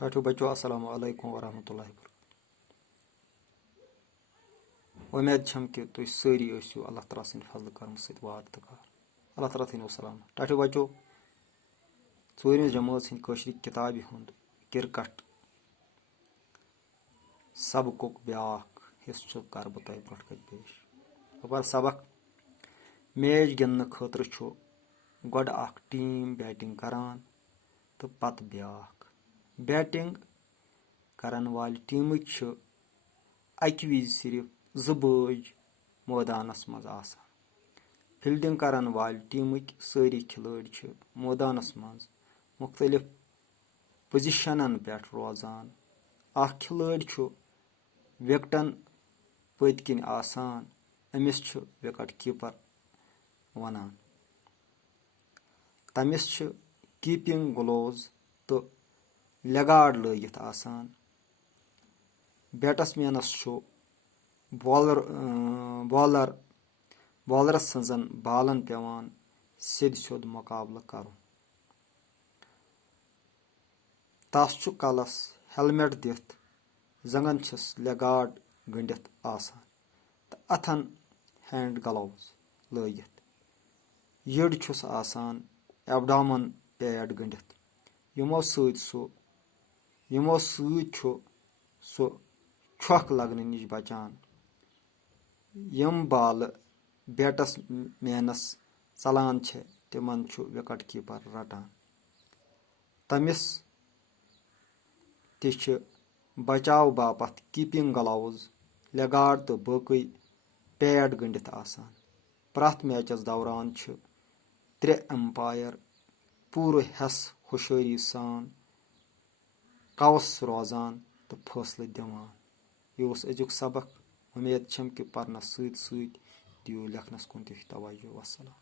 ٹھاٹھو بچو السلام علیکم ورحمۃ اللہ وبرکاتہ اُمید چھم کہ تُہۍ سٲری ٲسِو اللہ تعالیٰ سٕنٛدِ فضلہٕ کرمہٕ سۭتۍ وارٕ تہٕ کار اللہ تعالیٰ تھٲینو سلام ٹھاٹھو بچو 4مہِ جمٲژ ہِنٛدِ کٲشرِ کِتابہِ ہُنٛد کِرکٹ سبقُک بیٛاکھ حِصہٕ چھُ کرٕ بہٕ تۄہہِ برونٛٹھ کَنہِ پیش خبر سبق میچ گِنٛدنہٕ خٲطرٕ چھُ گۄڈٕ اکھ ٹیٖم بیٹِنٛگ کران تہٕ پتہٕ بیٛاکھ بیٹِنٛگ کرن والہِ ٹیٖمٕکۍ چھِ اکہِ وِزِ صرف 2 بٲج مٲدانس منٛز آسان فیٖلڈِنٛگ کرن والہِ ٹیٖمٕکۍ سٲری کھلٲڑۍ چھِ مٲدانس منٛز مُختٔلِف پوزیشنن پٮ۪ٹھ روزان اکھ کھلٲڑۍ چھُ وِکٹن پٔتۍ کِنۍ آسان أمِس چھُ وِکٹ کیٖپر ونان تٔمِس چھِ کیٖپنگ گلوز تہٕ لیگاڈ لٲگِتھ آسان بیٹسمینس چھُ بالرس سٕنٛزن بالن پیوان سیٚد سیوٚد مُقابلہٕ کرُن تس چھُ کلس ہیلمٹ دِتھ زنٛگن چھِس لیگاڈ گٔنڈِتھ آسان تہٕ اتھن ہینڈ گلوز لٲگِتھ یٔڈ چھُس آسان ایبڈامن پیڈ گٔنڈِتھ یِمو سۭتۍ چھُ سُہ چھۄکھ لگنہٕ نِش بچان یِم بالہٕ بیٹس مینس ژلان چھِ تِمن چھُ وِکٹ کیٖپر رٹان تٔمِس تہِ چھِ بچاو باپتھ کیٖپنگ گلوز لیگاڈ تہٕ باقٕے پیڈ گٔنڈِتھ آسان پرٛٮ۪تھ میچس دوران چھِ 3 امپایر پوٗرٕ ہٮ۪س ہُشٲری سان کوس روزان تہٕ فٲصلہٕ دِوان یہِ اوس أزیُک سبق اُمید چھم کہِ پرنس سۭتۍ سۭتۍ دِیِو لیکھنس کُن تہِ توجہ وسلام